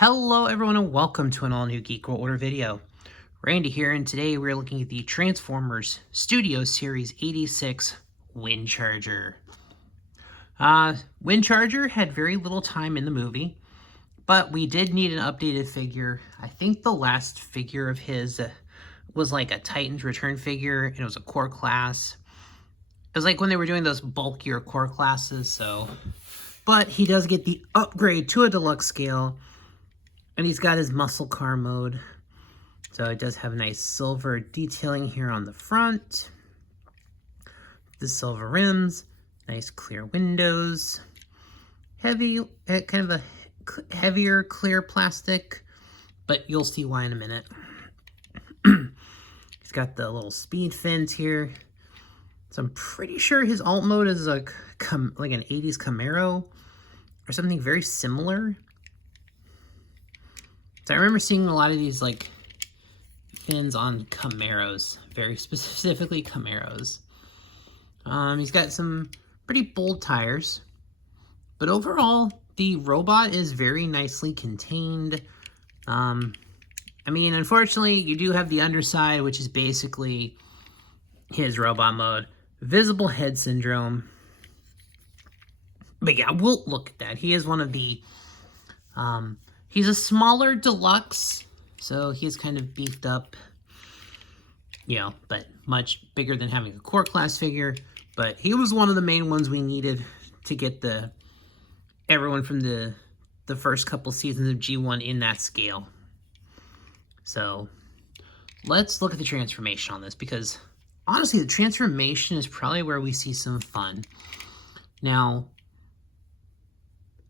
Hello everyone and welcome to an all-new Geek World Order video. Randy here, and today we're looking at the Transformers Studio Series 86 Windcharger. Windcharger had very little time in the movie, but we did need an updated figure. I think the last figure of his was like a Titans Return figure, and it was a core class. It was like when they were doing those bulkier core classes, so... But he does get the upgrade to a deluxe scale. And he's got his muscle car mode. So it does have nice silver detailing here on the front. The silver rims, nice clear windows. Heavy, kind of a heavier clear plastic, but you'll see why in a minute. He's got the little speed fins here. So I'm pretty sure his alt mode is like an 80s Camaro or something very similar. So I remember seeing a lot of these like fins on Camaros, very specifically Camaros. He's got some pretty bold tires, but overall the robot is very nicely contained. I mean, unfortunately, you do have the underside, which is basically his robot mode. Visible head syndrome. But yeah, we'll look at that. He is one of the... he's a smaller deluxe, so he's kind of beefed up, you know, but much bigger than having a core class figure. But he was one of the main ones we needed to get everyone from the first couple seasons of G1 in that scale. So let's look at the transformation on this, because honestly, the transformation is probably where we see some fun. Now,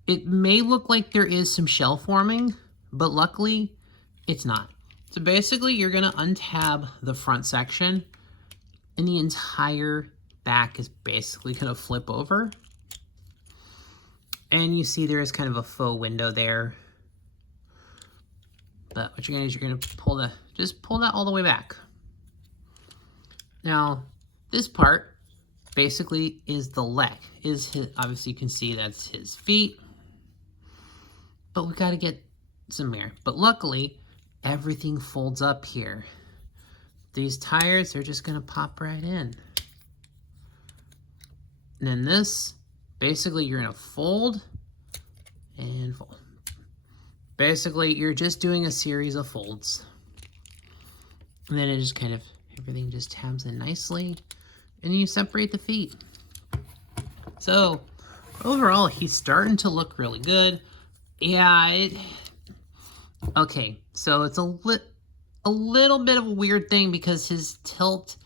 it may look like there is some shell forming, but luckily, it's not. So basically, you're going to untab the front section, and the entire back is basically going to flip over. And you see there is kind of a faux window there. But what you're going to do is you're going to just pull that all the way back. Now, this part basically is the leg. Obviously, you can see that's his feet. But we got to get some air. But luckily, everything folds up here. These tires are just going to pop right in. And then this, basically, you're going to fold and fold. Basically, you're just doing a series of folds. And then it just kind of, everything just tabs in nicely. And then you separate the feet. So, overall, he's starting to look really good. Yeah, okay, so it's a little bit of a weird thing because his tilt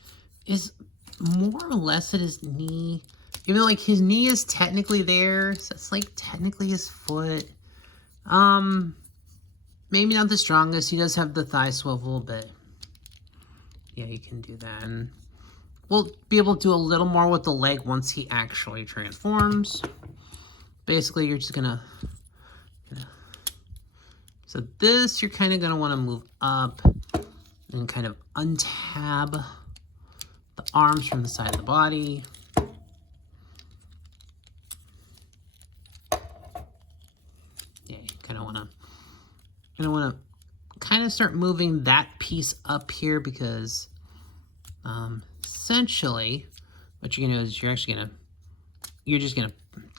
is more or less at his knee. Even though, like, his knee is technically there, so it's, like, technically his foot. Maybe not the strongest. He does have the thigh swivel, but yeah, you can do that. And we'll be able to do a little more with the leg once he actually transforms. Basically, you're just gonna... So this, you're kind of going to want to move up and kind of untab the arms from the side of the body. Yeah, you kind of want to start moving that piece up here, because essentially what you're going to do is you're just going to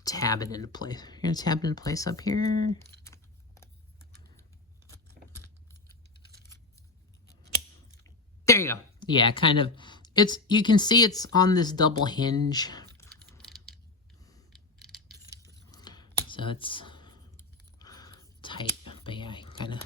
tab it into place. You're going to tab it into place up here. There you go. Yeah, kind of. You can see it's on this double hinge. So it's tight, but yeah, kind of.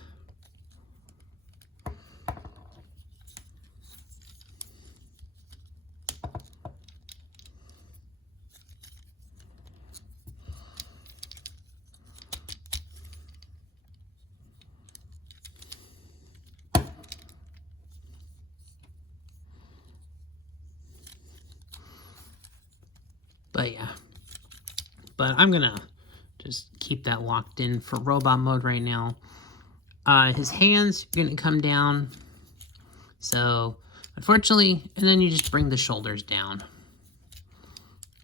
But yeah, I'm gonna just keep that locked in for robot mode right now. His hands are gonna come down. So unfortunately, and then you just bring the shoulders down.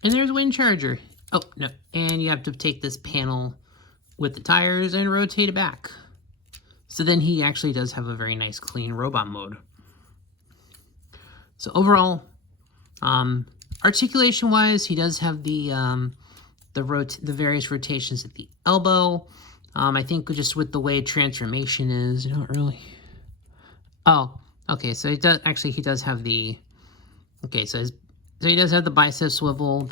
And there's Windcharger. Oh, no, and you have to take this panel with the tires and rotate it back. So then he actually does have a very nice clean robot mode. So overall, articulation wise, he does have the various rotations at the elbow. I think just with the way transformation is, you don't really. Oh, okay. So he does have the. Okay, so he does have the bicep swivel.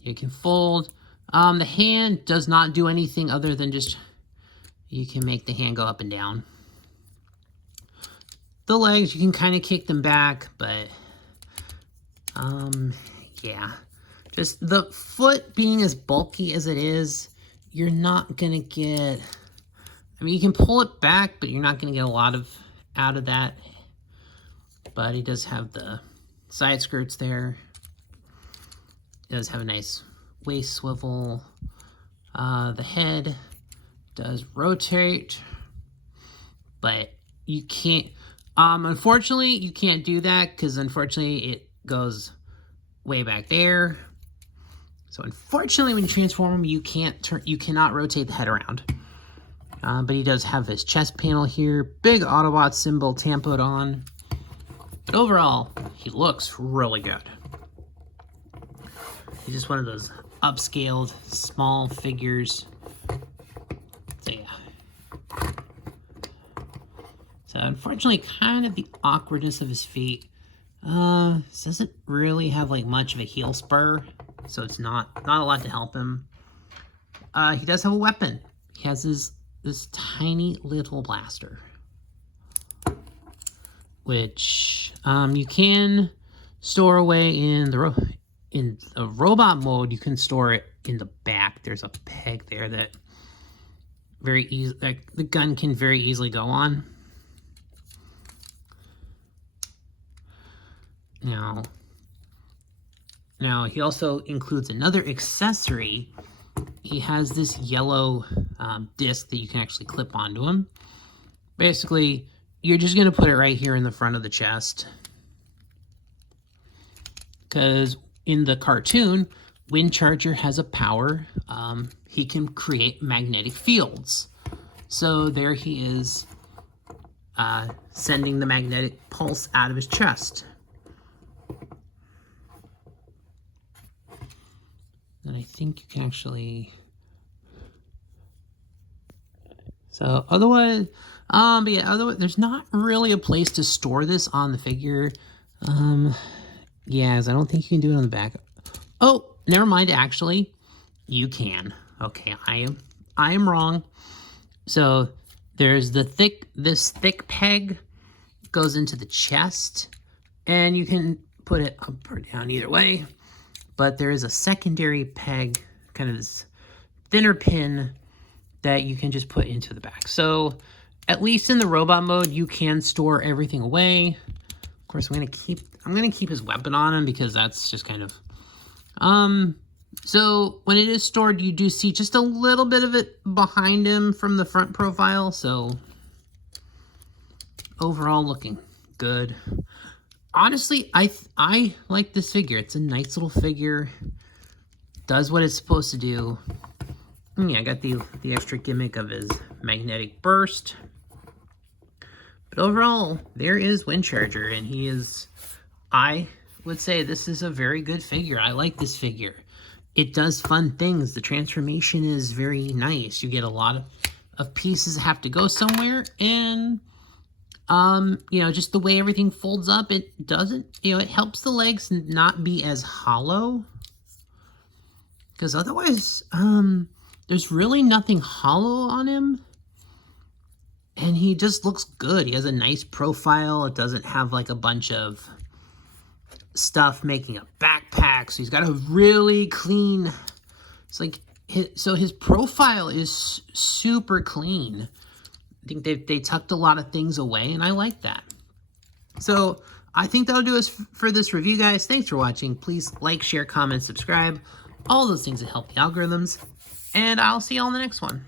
You can fold. The hand does not do anything other than just you can make the hand go up and down. The legs, you can kind of kick them back, but yeah. Just the foot being as bulky as it is, you're not going to get... I mean, you can pull it back, but you're not going to get a lot out of that. But he does have the side skirts there. He does have a nice waist swivel. The head does rotate, but you can't... unfortunately, you can't do that because unfortunately it goes way back there. So unfortunately, when you transform him, you cannot rotate the head around. But he does have his chest panel here, big Autobot symbol tampoed on. But overall, he looks really good. He's just one of those upscaled, small figures. So yeah. So unfortunately, kind of the awkwardness of his feet. Doesn't really have like much of a heel spur, so it's not a lot to help him. He does have a weapon. He has this tiny little blaster, which you can store away in the robot mode. You can store it in the back. There's a peg there that the gun can very easily go on. Now he also includes another accessory. He has this yellow disc that you can actually clip onto him. Basically, you're just going to put it right here in the front of the chest. Because in the cartoon, Windcharger has a power. He can create magnetic fields. So there he is, sending the magnetic pulse out of his chest. And I think you can actually... So otherwise, but yeah, otherwise, there's not really a place to store this on the figure. Yes, I don't think you can do it on the back. Oh, never mind. Actually, you can. Okay, I am wrong. So there's this thick peg goes into the chest, and you can put it up or down either way. But there is a secondary peg, kind of this thinner pin that you can just put into the back. So at least in the robot mode, you can store everything away. Of course, I'm gonna keep his weapon on him because that's just kind of so when it is stored, you do see just a little bit of it behind him from the front profile. So overall, looking good. Honestly, I like this figure. It's a nice little figure. Does what it's supposed to do. Yeah, I got the extra gimmick of his magnetic burst. But overall, there is Windcharger, and he is... I would say this is a very good figure. I like this figure. It does fun things. The transformation is very nice. You get a lot of pieces that have to go somewhere, and... just the way everything folds up, it doesn't, it helps the legs not be as hollow. Because otherwise, there's really nothing hollow on him. And he just looks good. He has a nice profile. It doesn't have like a bunch of stuff making a backpack. So he's got a really clean, it's like, his profile is super clean. I think they tucked a lot of things away, and I like that. So I think that'll do us for this review, guys. Thanks for watching. Please like, share, comment, subscribe. All those things that help the algorithms. And I'll see you all in the next one.